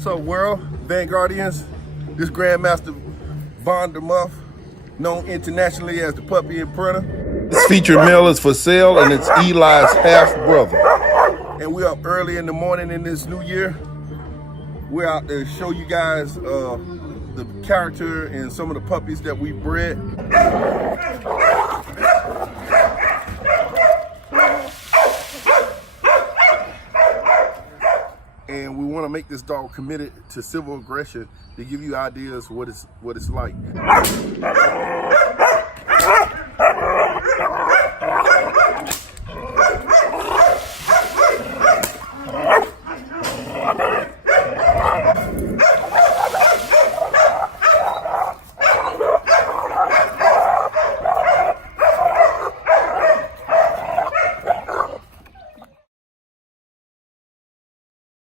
So world, Vanguardians, this Grandmaster Von der Muff, known internationally as the Puppy Imprinter. This featured male is for sale and it's Eli's half brother. And we're up early in the morning in this new year. We're out to show you guys the character and some of the puppies that we bred. And we want to make this dog committed to civil aggression to give you ideas what it's like.